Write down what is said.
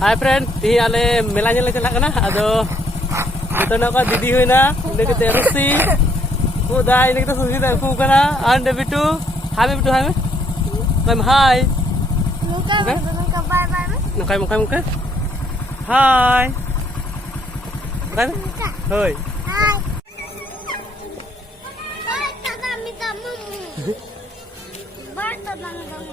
hi friend ती आले मेला ले चला कना आदो नितना का दीदी होइना इने के रुसी को दाई इने के सुसी दा को कना आंडे बिटू हाय बिटू हाय में हाय मुका बाय बाय मुका हाय बाय होय हाय हाय दादा मी का मम्मी बरं दादा